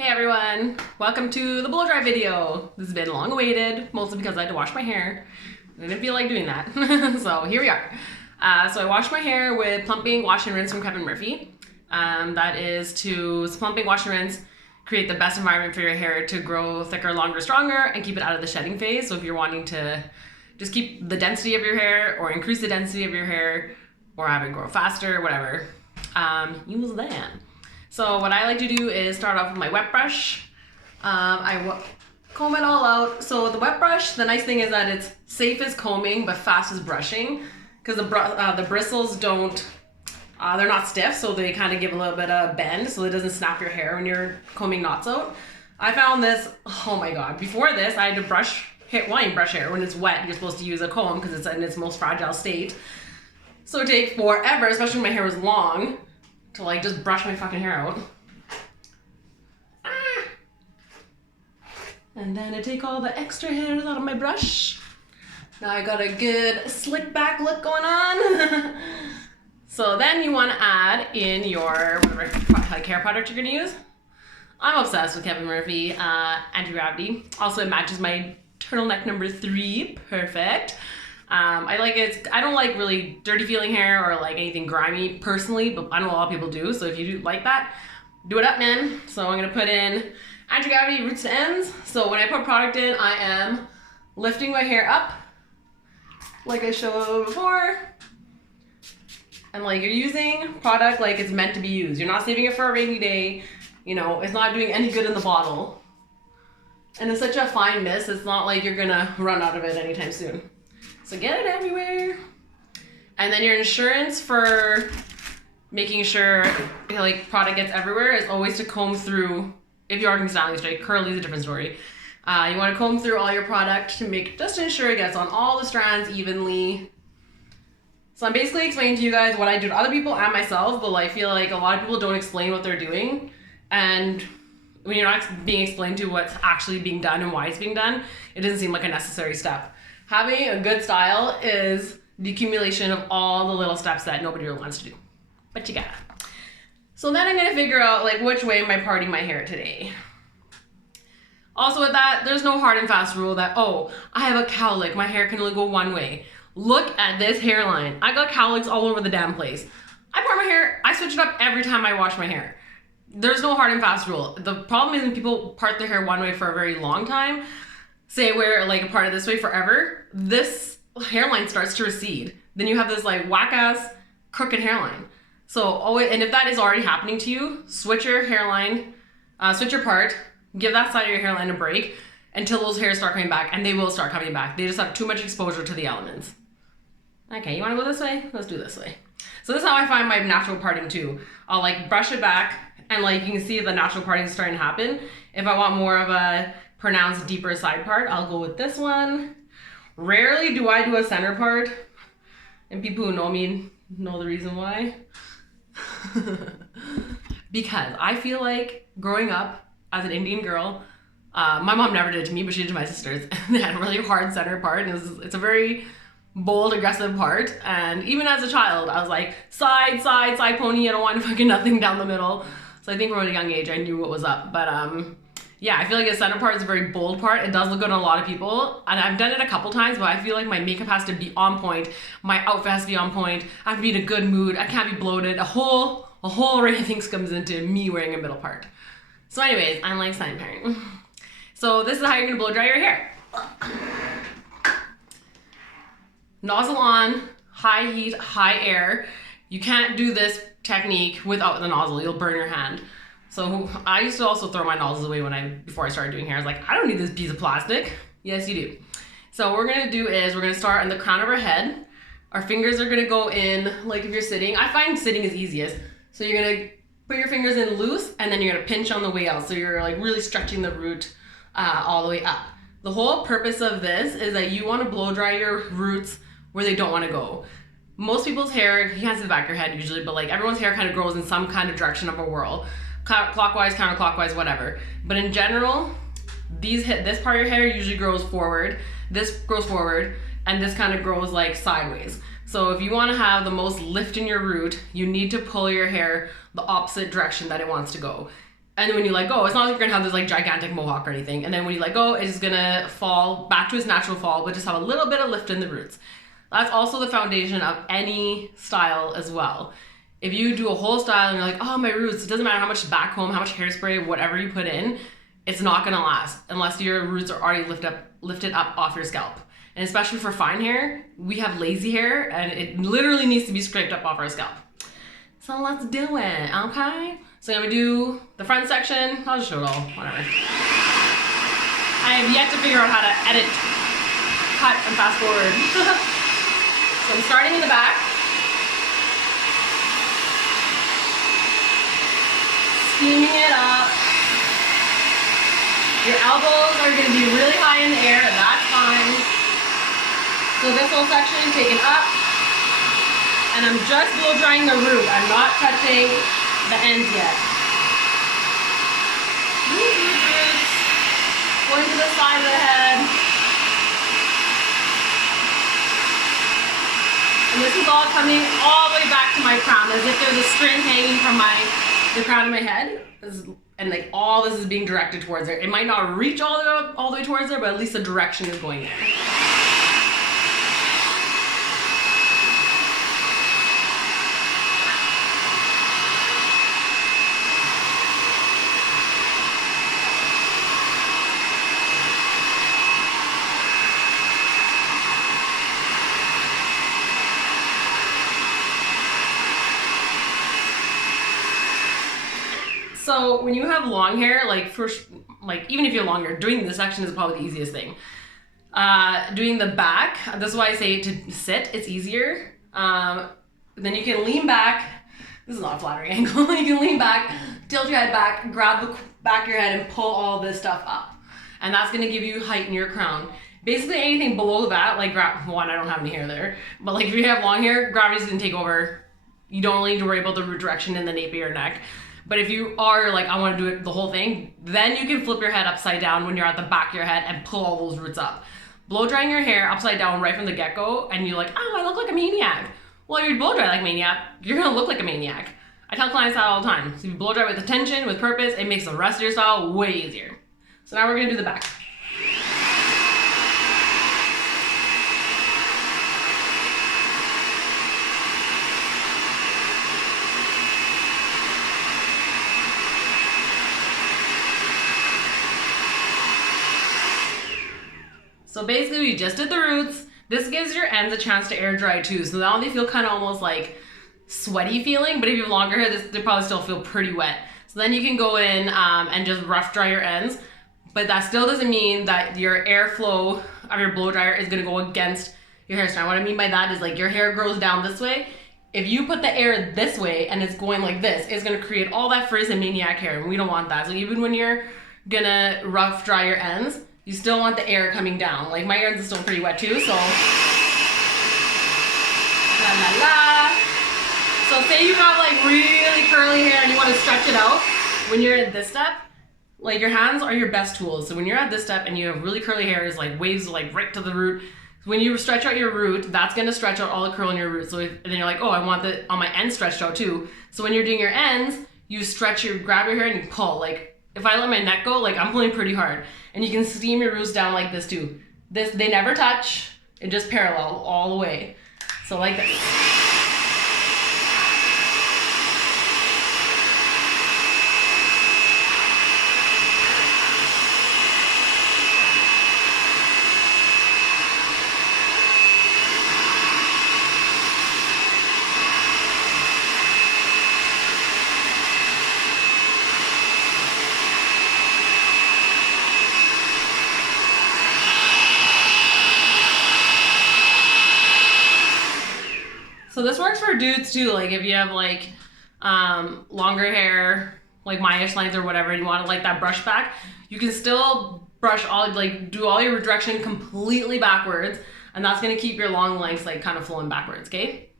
Hey everyone, welcome to the blow dry video. This has been long awaited, mostly because I had to wash my hair. I didn't feel like doing that, so here we are. So I washed my hair with Plumping Wash and Rinse from Kevin Murphy. That is to Plumping Wash and Rinse, create the best environment for your hair to grow thicker, longer, stronger, and keep it out of the shedding phase. So if you're wanting to just keep the density of your hair or increase the density of your hair or have it grow faster, whatever, use that. So what I like to do is start off with my wet brush. Comb it all out. So the wet brush, the nice thing is that it's safe as combing but fast as brushing, because the bristles don't, they're not stiff, so they kind of give a little bit of bend so it doesn't snap your hair when you're combing knots out. I found this, oh my god, before this I had to hit brush hair. When it's wet you're supposed to use a comb because it's in its most fragile state. So it takes forever, especially when my hair was long, to like just brush my fucking hair out. And then I take all the extra hairs out of my brush. Now I got a good slick back look going on. So then you want to add in your whatever hair product you're going to use. I'm obsessed with Kevin Murphy Anti-Gravity. Also, it matches my turtleneck number 3. Perfect. I like it. I don't like really dirty feeling hair or like anything grimy personally, but I know a lot of people do. So if you do like that, do it up, man. So I'm gonna put in Anti-Gravity roots to ends. So when I put product in, I am lifting my hair up like I showed before. And like you're using product like it's meant to be used. You're not saving it for a rainy day. You know, it's not doing any good in the bottle. And it's such a fine mist, it's not like you're gonna run out of it anytime soon. So get it everywhere. And then your insurance for making sure like product gets everywhere is always to comb through, if you are gonna be styling straight, curly is a different story. You wanna comb through all your product just to ensure it gets on all the strands evenly. So I'm basically explaining to you guys what I do to other people and myself, but I feel like a lot of people don't explain what they're doing. And when you're not being explained to what's actually being done and why it's being done, it doesn't seem like a necessary step. Having a good style is the accumulation of all the little steps that nobody really wants to do, but you gotta. So then I'm gonna figure out like which way am I parting my hair today. Also with that, there's no hard and fast rule that, oh, I have a cowlick, my hair can only go one way. Look at this hairline. I got cowlicks all over the damn place. I part my hair, I switch it up every time I wash my hair. There's no hard and fast rule. The problem is when people part their hair one way for a very long time, say wear like a part of this way forever, this hairline starts to recede. Then you have this like whack ass crooked hairline. So always, and if that is already happening to you, switch your hairline, switch your part, give that side of your hairline a break until those hairs start coming back, and they will start coming back. They just have too much exposure to the elements. Okay, you wanna go this way? Let's do this way. So this is how I find my natural parting too. I'll like brush it back and like you can see the natural parting is starting to happen. If I want more of a pronounced deeper side part, I'll go with this one. Rarely do I do a center part, and people who know me know the reason why. Because I feel like growing up as an Indian girl, my mom never did it to me, but she did to my sisters. They had a really hard center part, and it's a very bold, aggressive part. And even as a child, I was like, side pony, I don't want fucking nothing down the middle. So I think from a young age, I knew what was up. But yeah, I feel like a center part is a very bold part. It does look good on a lot of people. And I've done it a couple times, but I feel like my makeup has to be on point. My outfit has to be on point. I have to be in a good mood. I can't be bloated. A whole array of things comes into me wearing a middle part. So anyways, I'm like side parting. So this is how you're gonna blow dry your hair. Nozzle on, high heat, high air. You can't do this technique without the nozzle. You'll burn your hand. So I used to also throw my nozzles away before I started doing hair. I was like, I don't need this piece of plastic. Yes, you do. So what we're gonna do is we're gonna start on the crown of our head. Our fingers are gonna go in, like if you're sitting, I find sitting is easiest. So you're gonna put your fingers in loose and then you're gonna pinch on the way out. So you're like really stretching the root all the way up. The whole purpose of this is that you wanna blow dry your roots where they don't wanna go. Most people's hair, you can't see the back of your head usually, but like everyone's hair kind of grows in some kind of direction of a whirl. Clockwise, counterclockwise, whatever. But in general, this part of your hair usually grows forward, this grows forward, and this kind of grows like sideways. So if you want to have the most lift in your root, you need to pull your hair the opposite direction that it wants to go. And then when you let go, it's not like you're gonna have this like gigantic mohawk or anything. And then when you let go, it's gonna fall back to its natural fall, but just have a little bit of lift in the roots. That's also the foundation of any style as well. If you do a whole style and you're like, oh, my roots, it doesn't matter how much back comb, how much hairspray, whatever you put in, it's not gonna last unless your roots are already lifted up off your scalp. And especially for fine hair, we have lazy hair and it literally needs to be scraped up off our scalp. So let's do it, okay? So I'm gonna do the front section. I'll just show it all, whatever. I have yet to figure out how to edit, cut, and fast forward. So I'm starting in the back. Steaming it up. Your elbows are gonna be really high in the air, and that's fine. So this whole section taken up. And I'm just blow drying the root. I'm not touching the ends yet. Roots. Going to the side of the head. And this is all coming all the way back to my crown, as if there's a string hanging from the crown of my head. And like all this is being directed towards there. It might not reach all the way towards there, but at least the direction is going there. So when you have long hair, even if you're longer, doing this section is probably the easiest thing. Doing the back, that's why I say to sit, it's easier. Then you can lean back. This is not a flattering angle. You can lean back, tilt your head back, grab the back of your head and pull all this stuff up. And that's gonna give you height in your crown. Basically anything below that, like one, I don't have any hair there, but like if you have long hair, gravity's gonna take over. You don't need to worry about the root direction in the nape of your neck. But if you are like, I want to do it the whole thing, then you can flip your head upside down when you're at the back of your head and pull all those roots up. Blow drying your hair upside down right from the get-go, and you're like, oh, I look like a maniac. Well, if you blow dry like a maniac, you're gonna look like a maniac. I tell clients that all the time. So if you blow dry with attention, with purpose, it makes the rest of your style way easier. So now we're gonna do the back. So basically we just did the roots. This gives your ends a chance to air dry too. So now they feel kind of almost like sweaty feeling, but if you have longer hair, they probably still feel pretty wet. So then you can go in and just rough dry your ends, but that still doesn't mean that your airflow of your blow dryer is gonna go against your hairstyle. What I mean by that is like your hair grows down this way. If you put the air this way and it's going like this, it's gonna create all that frizz and maniac hair, and we don't want that. So even when you're gonna rough dry your ends, you still want the air coming down. Like my ends are still pretty wet too, so. La la la. So say you have like really curly hair and you want to stretch it out. When you're at this step, like your hands are your best tools. So when you're at this step and you have really curly hair, it's like waves like right to the root. When you stretch out your root, that's gonna stretch out all the curl in your root. So and then you're like, oh, I want the on my ends stretched out too. So when you're doing your ends, you grab your hair and you pull. Like if I let my neck go, like I'm pulling pretty hard. And you can steam your roots down like this too. They never touch, it just parallel all the way. So like this. So this works for dudes too, like if you have like longer hair, like myish lines or whatever, and you want to like that brush back, you can still brush do all your direction completely backwards, and that's gonna keep your long lengths like kind of flowing backwards, okay?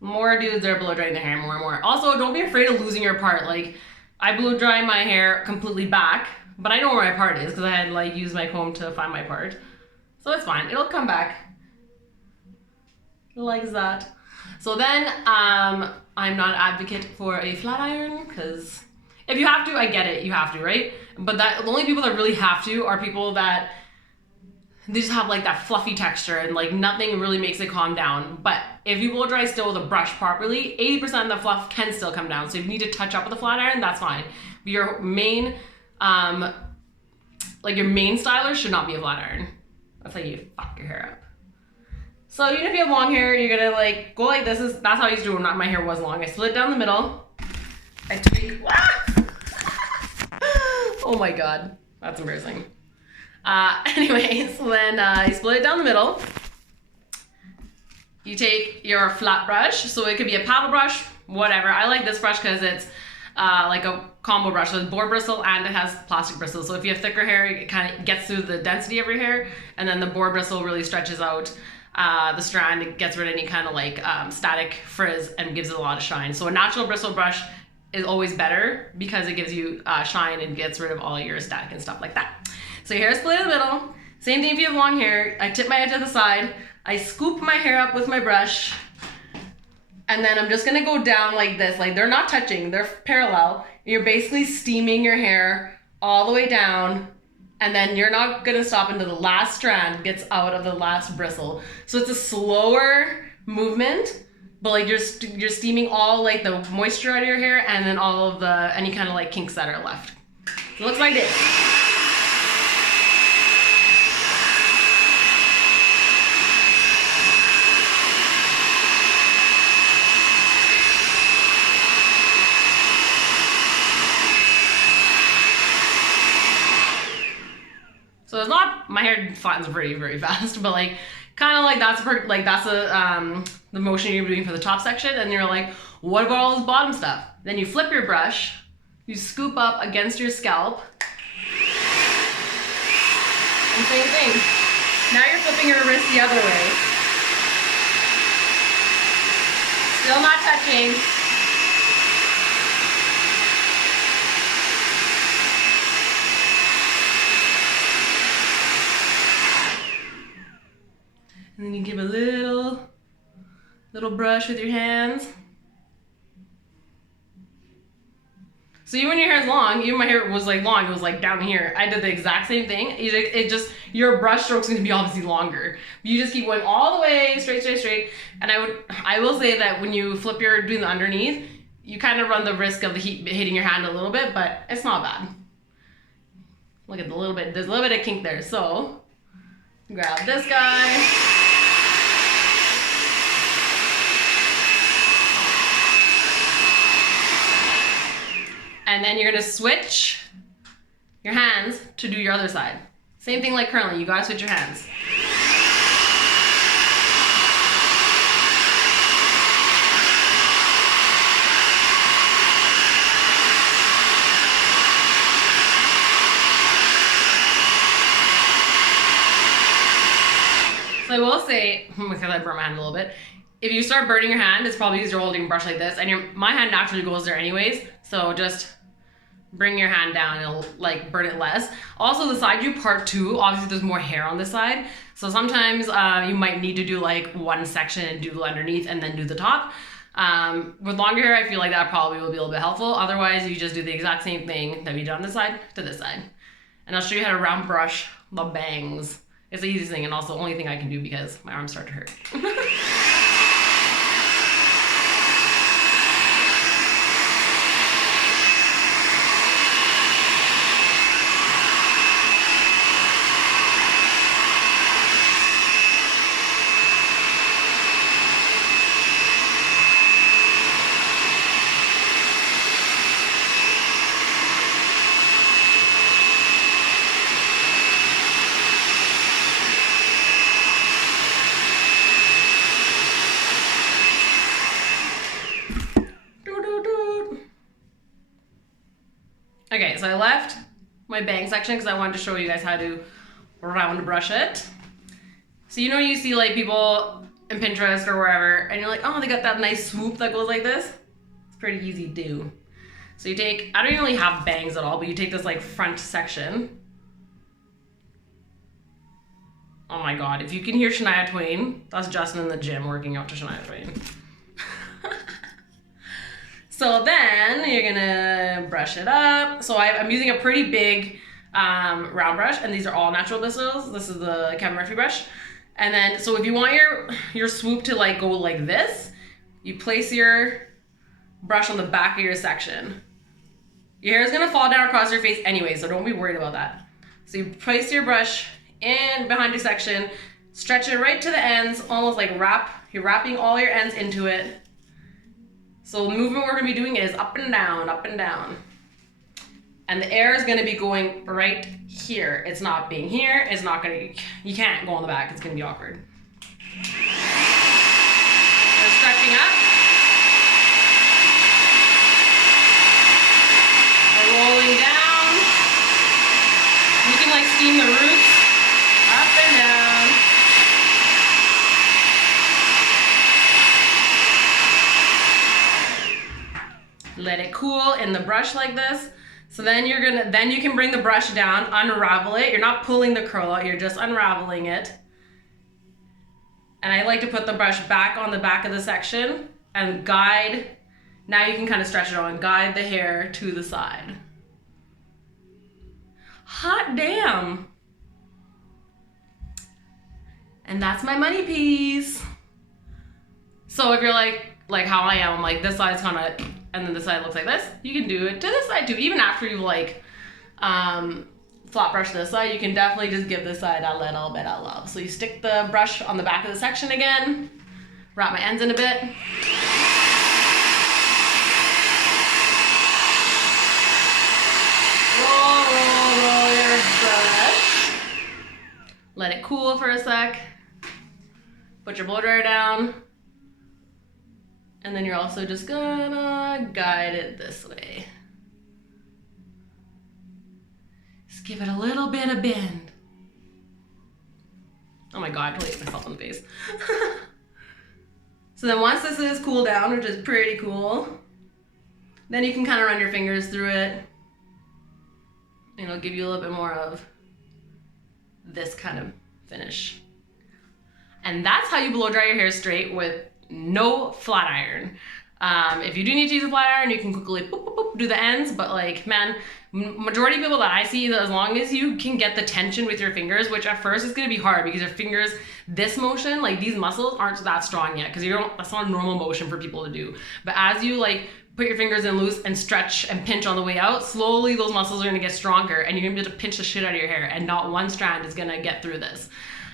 More dudes are blow drying their hair more and more. Also, don't be afraid of losing your part. Like I blow dry my hair completely back, but I know where my part is because I had like used my comb to find my part. So it's fine, it'll come back. Like that. So then, I'm not an advocate for a flat iron because If you have to, I get it, you have to, right? But the only people that really have to are people that they just have like that fluffy texture and like nothing really makes it calm down. But if you blow dry still with a brush properly, 80% of the fluff can still come down. So if you need to touch up with a flat iron, that's fine. But your main, like your main styler should not be a flat iron. That's how you fuck your hair up. So even if you have long hair, you're gonna like go like this. That's how I used to do it when my hair was long. I split it down the middle. I take, oh my God, that's embarrassing. Anyway, so then you split it down the middle. You take your flat brush, so it could be a paddle brush, whatever. I like this brush because it's like a combo brush. So it's board bristle and it has plastic bristles. So if you have thicker hair, it kind of gets through the density of your hair, and then the board bristle really stretches out the strand. It gets rid of any kind of like static frizz and gives it a lot of shine. So a natural bristle brush is always better because it gives you shine and gets rid of all your static and stuff like that. So your hair is split in the middle. Same thing if you have long hair. I tip my edge to the side. I scoop my hair up with my brush. And then I'm just gonna go down like this. Like they're not touching, they're parallel. You're basically steaming your hair all the way down. And then you're not gonna stop until the last strand gets out of the last bristle. So it's a slower movement, but like you're steaming all like the moisture out of your hair and then all of the any kind of like kinks that are left. It looks like this. So it's not, my hair flattens very, very fast, but like kind of like that's the motion you're doing for the top section, and you're like, what about all this bottom stuff? Then you flip your brush, you scoop up against your scalp, and same thing. Now you're flipping your wrist the other way. Still not touching. And then you give a little brush with your hands. So even when your hair is long, even my hair was like long, it was like down here. I did the exact same thing. It just, your brush stroke's gonna be obviously longer. You just keep going all the way, straight. And I will say that when you flip doing the underneath, you kind of run the risk of the heat hitting your hand a little bit, but it's not bad. Look at there's a little bit of kink there. So grab this guy. And then you're gonna switch your hands to do your other side. Same thing like curling, you gotta switch your hands. So I will say, because I burnt my hand a little bit, if you start burning your hand, it's probably because you're holding a brush like this, and my hand naturally goes there anyways, so just bring your hand down, it'll like burn it less. Also the side you part too, obviously there's more hair on this side, so sometimes you might need to do like one section and do the underneath and then do the top. With longer hair, I feel like that probably will be a little bit helpful. Otherwise, you just do the exact same thing that we did on this side to this side. And I'll show you how to round brush the bangs. It's the easiest thing and also the only thing I can do because my arms start to hurt. Okay, so I left my bang section because I wanted to show you guys how to round brush it. So you know you see like people in Pinterest or wherever and you're like, oh, they got that nice swoop that goes like this. It's pretty easy to do. So you take, I don't really have bangs at all, but you take this like front section. Oh my God, if you can hear Shania Twain, that's Justin in the gym working out to Shania Twain. So then you're gonna brush it up. So I'm using a pretty big round brush, and these are all natural bristles. This is the Kevin Murphy brush. And then, so if you want your swoop to like go like this, you place your brush on the back of your section. Your hair is gonna fall down across your face anyway, so don't be worried about that. So you place your brush in behind your section, stretch it right to the ends, almost like you're wrapping all your ends into it. So the movement we're gonna be doing is up and down, up and down. And the air is gonna be going right here. It's not being here, you can't go on the back, it's gonna be awkward. So stretching up. We're rolling down. You can like steam the roots, up and down. Let it cool in the brush like this. So then you can bring the brush down, unravel it. You're not pulling the curl out, you're just unraveling it. And I like to put the brush back on the back of the section and guide. Now you can kind of stretch it on, guide the hair to the side. Hot damn. And that's my money piece. So if you're like how I am, like this side's kind of, and then this side looks like this, you can do it to this side too. Even after you've like flat brush this side, you can definitely just give this side a little bit of love. So you stick the brush on the back of the section again, wrap my ends in a bit. Roll your brush. Let it cool for a sec. Put your blow dryer down. And then you're also just gonna guide it this way. Just give it a little bit of bend. Oh my God, I totally hit myself in the face. So then once this is cooled down, which is pretty cool, then you can kind of run your fingers through it. And it'll give you a little bit more of this kind of finish. And that's how you blow dry your hair straight with no flat iron. If you do need to use a flat iron, you can quickly boop, boop, boop, do the ends, but like, man, majority of people that I see, as long as you can get the tension with your fingers, which at first is gonna be hard because your fingers, this motion, like these muscles aren't that strong yet because that's not a normal motion for people to do. But as you like put your fingers in loose and stretch and pinch on the way out, slowly those muscles are gonna get stronger and you're gonna be able to pinch the shit out of your hair and not one strand is gonna get through this.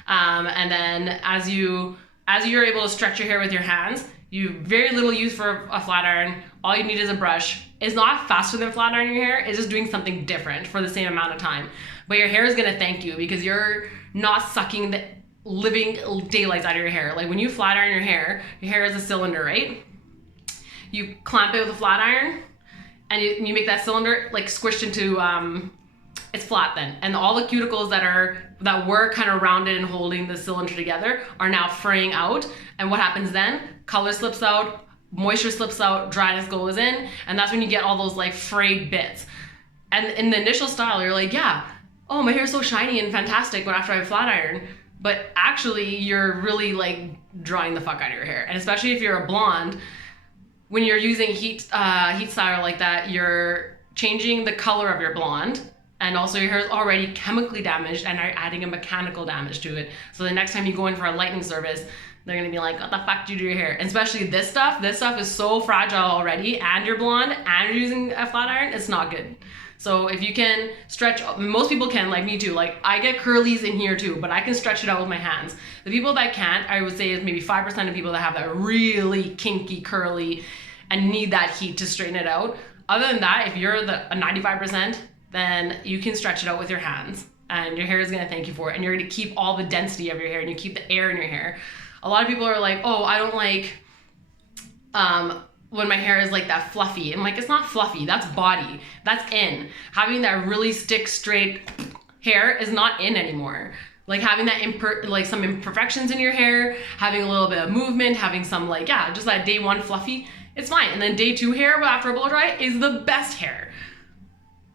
And then as you're able to stretch your hair with your hands, you very little use for a flat iron. All you need is a brush. It's not faster than flat ironing your hair. It's just doing something different for the same amount of time. But your hair is gonna thank you because you're not sucking the living daylights out of your hair. Like when you flat iron your hair is a cylinder, right? You clamp it with a flat iron and you make that cylinder like squished into, it's flat then. And all the cuticles that were kind of rounded and holding the cylinder together are now fraying out. And what happens then? Color slips out, moisture slips out, dryness goes in, and that's when you get all those like frayed bits. And in the initial style, you're like, yeah, oh, my hair's so shiny and fantastic after I flat iron. But actually, you're really like drying the fuck out of your hair. And especially if you're a blonde, when you're using heat style like that, you're changing the color of your blonde. And also your hair is already chemically damaged and are adding a mechanical damage to it. So the next time you go in for a lightening service, they're gonna be like, what the fuck did you do to your hair? And especially this stuff is so fragile already, and you're blonde and you're using a flat iron, it's not good. So if you can stretch, most people can, like me too. Like I get curlies in here too, but I can stretch it out with my hands. The people that can't, I would say is maybe 5% of people that have that really kinky curly and need that heat to straighten it out. Other than that, if you're a 95%, then you can stretch it out with your hands and your hair is gonna thank you for it. And you're gonna keep all the density of your hair and you keep the air in your hair. A lot of people are like, oh, I don't like when my hair is like that fluffy. I'm like, it's not fluffy, that's body, that's in. Having that really stick straight hair is not in anymore. Like having that some imperfections in your hair, having a little bit of movement, having some like, yeah, just that day one fluffy, it's fine. And then day two hair after a blow dry is the best hair.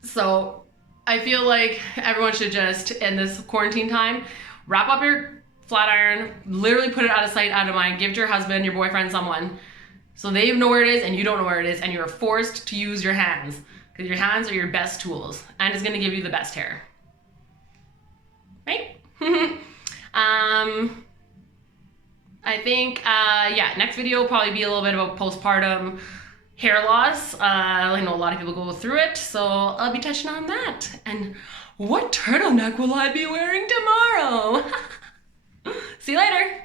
So I feel like everyone should just, in this quarantine time, wrap up your flat iron, literally put it out of sight, out of mind, give it to your husband, your boyfriend, someone, So they know where it is and you don't know where it is, and you're forced to use your hands because your hands are your best tools and it's gonna give you the best hair. Right? I think, yeah, next video will probably be a little bit about postpartum hair loss. I know a lot of people go through it, so I'll be touching on that. And what turtleneck will I be wearing tomorrow? See you later.